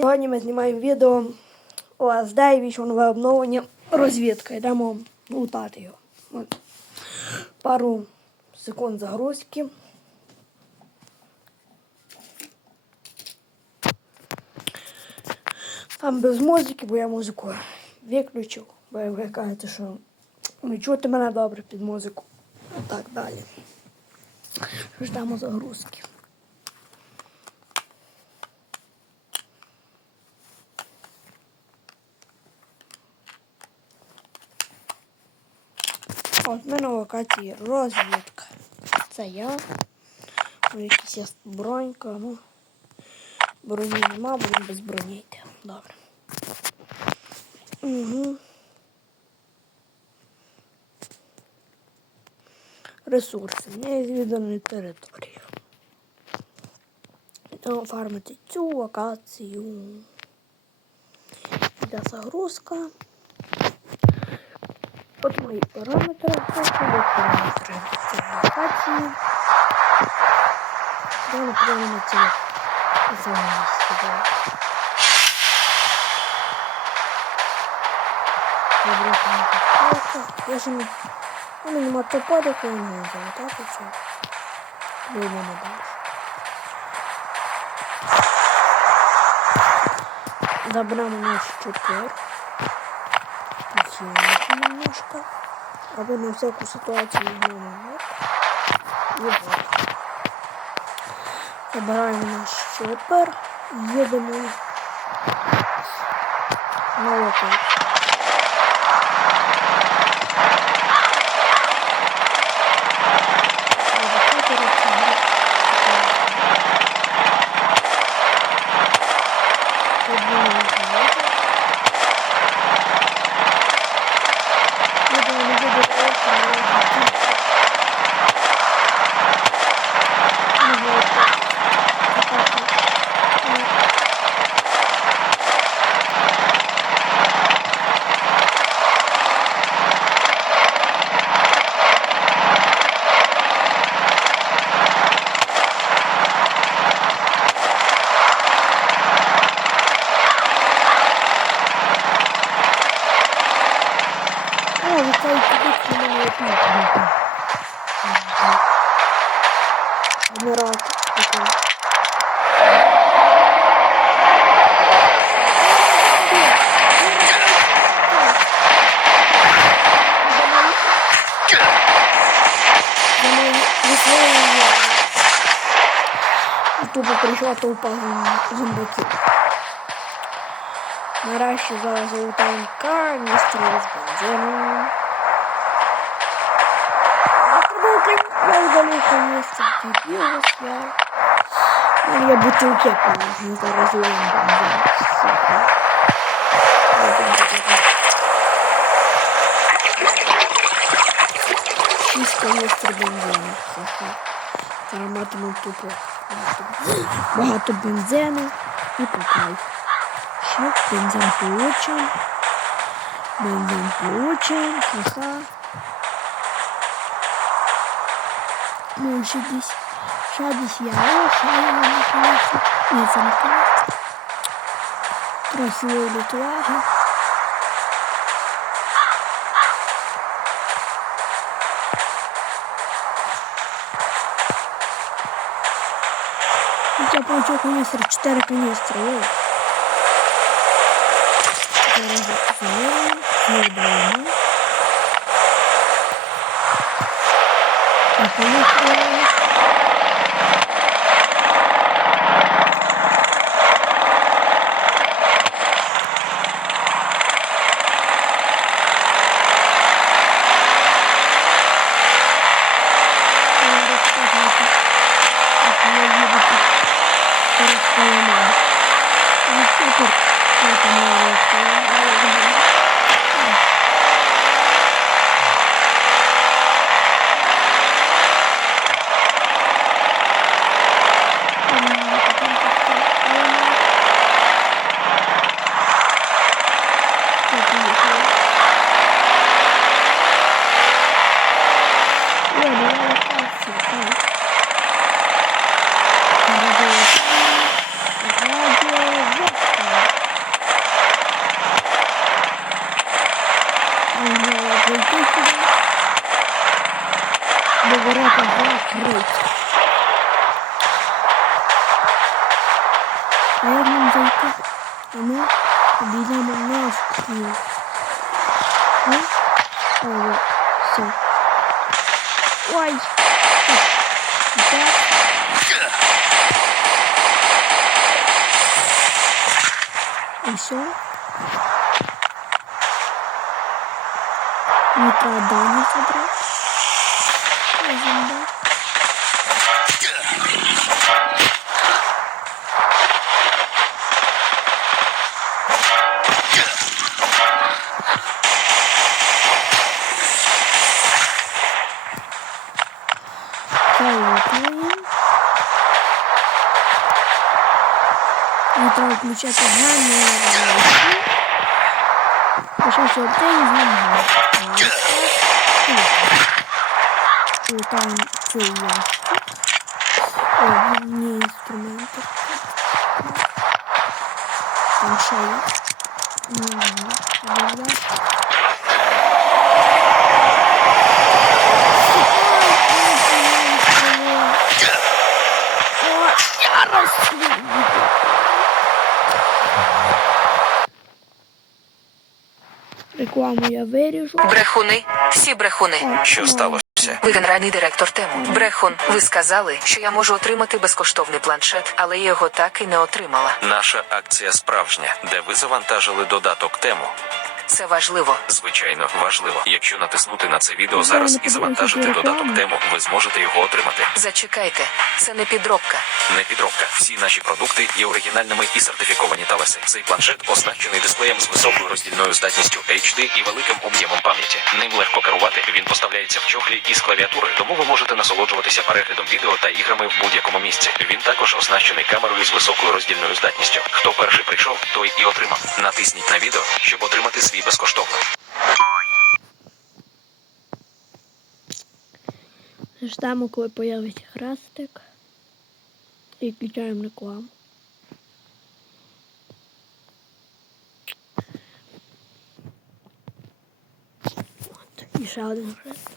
Сьогодні ми знімаємо відео ОСД і вийшло нове обновлення розвідка. Йдемо лутати його. Пару секунд загрузки. Там без музики, бо я музику виключив, бо ви кажете, що не чути мене добре під музику. Так далі. Ждемо загрузки. От в мене локації розвідка. Це я. Ну, Якісь є бронька, ну. Броні нема, будемо без броні. Добре. Угу. Ресурси. Незвідані території. Йдемо фармити цю локацію. Йде загрузка. От мої параметри, от мої параметри локації. Я наприклад на ці замісті. Добре, Я ж не... У мене нема топорика, я не знаю, так і що. Вийдемо далі. Заберемо наш топор. Потянуть немножко. Аби на всяку ситуацію його вот. І вот. Забираємо наш чопер. Їдемо на локацію. О, Прийшла толпа зомбаків. Нарешті зараз залутаємо каністру з бензином. Я удалив каністру, дебілос я. У мене бутилки повні, зараз ловим бензин. Сука. Шість каністр бензину. Сука. Зараз тупо. Багато бензину і попай. Ще бензин получим. Бензин получим. Ха-ха. Ну, ще десь. Ще десь я. Ще я не. Ні, це не. Трохи виліт уваги. Я получил канистр, 4 канистра. Ой. Зараз знову Снова, І пройти сюди. До ворота закрыть. А як нам зайти? А ми обійдемо наш кіл. Ну, ой, все. Ой! Так. І все. Не треба дані забрати. А зомбак. Залутаємо. Не треба Arkadaşlar Buradan şey yaptık. Evet, niye instrümanı Ben şöyle. Böyle. Yarasın. Рекламу я виріжу. Брехуни, всі брехуни. О, Що ну, сталося? Ви генеральний директор тему. Брехун, ви сказали, що я можу отримати безкоштовний планшет, але я його так і не отримала. Наша акція справжня, де ви завантажили додаток тему. Це важливо. Звичайно, важливо. Якщо натиснути на це відео зараз і завантажити додаток тему, ви зможете його отримати. Зачекайте, це не підробка. Не підробка. Всі наші продукти є оригінальними і сертифіковані талеси. Цей планшет оснащений дисплеєм з високою роздільною здатністю HD і великим об'ємом пам'яті. Ним легко керувати. Він поставляється в чохлі із клавіатури, тому ви можете насолоджуватися переглядом відео та іграми в будь-якому місці. Він також оснащений камерою з високою роздільною здатністю. Хто перший прийшов, той і отримав. Натисніть на відео, щоб отримати свій безкоштовно. Ждемо, коли появиться хрестик. І включаємо рекламу. От, і ще один хрестик.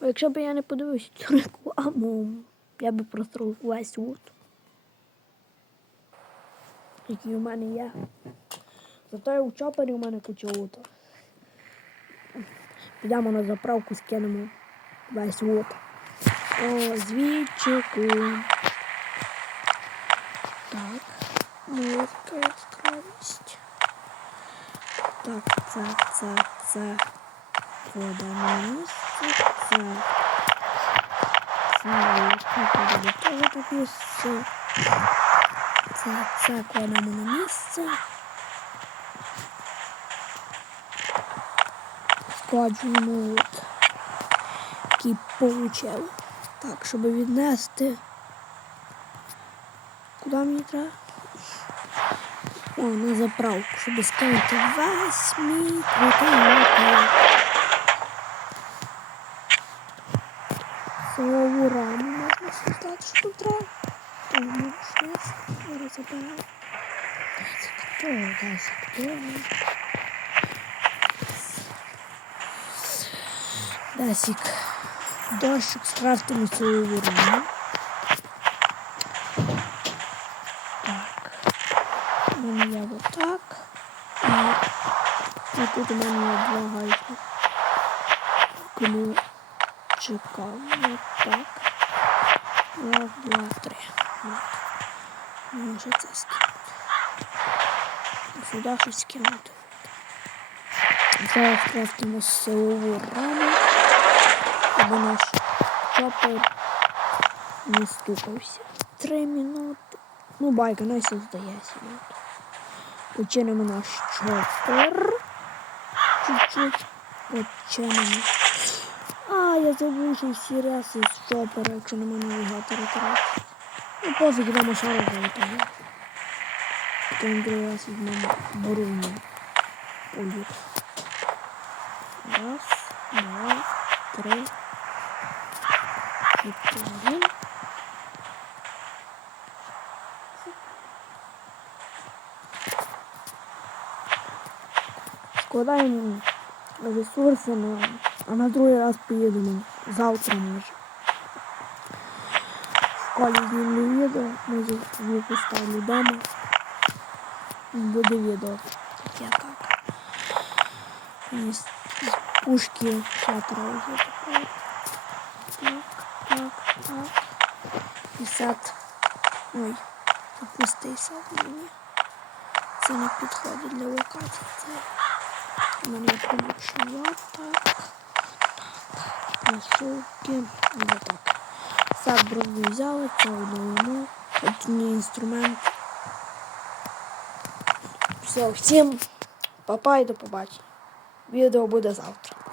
Бо якщо б я не подивився цю рекламу, я би просто весь лут. Який у мене є. Зато я у чопері у мене куча лута. Підемо на заправку, скинемо весь лут. О, звідчику. Так. Музика яскравість. Так, це, це, це. На місце. Це. Це кладемо теж так місце. Це, це кладемо на місце. Складжуємо от. Який получив. Так, щоб віднести. Куди мені треба? О, на заправку, щоб скинути весь мій крутий мотор. Раму можна создати, що тут треба. Так, ну, щось. Зараз забираю. Десять, то, десять. Десік. Дощик скрафтимо свою раму. Так. У мене є отак. І, тут у мене є два гайки. Ключика. Отак. Раз, два, три. Може це скинути. Сюди щось скинути. Зараз крафтимо силову раму. Аби наш чопер не стукався. Три минути. Ну, байка, не здається. Починимо наш чопер. Чуть-чуть починимо. А, я забув, що всі ряси з чопера, якщо нема навігатора трохи. Ну, пофіг, ще раз залетаємо. Потім другий раз візьмемо боруну. Політ. Раз, два, три, чотири. Складаємо ресурси а на другий раз поїдемо. Завтра може. В школі знімлю відео, може звук поставлю дома. буде відео. Таке так. З, пушки шатра вже такої. Так, так, так. 50. Ой, опустий сад мені. Це не підходить для локації. Це мене є поліпшення. Так. Насовки. Ось так. Сад броню взяли, це одному. Один інструмент. Все, всім папа і до побачення. Відео буде завтра.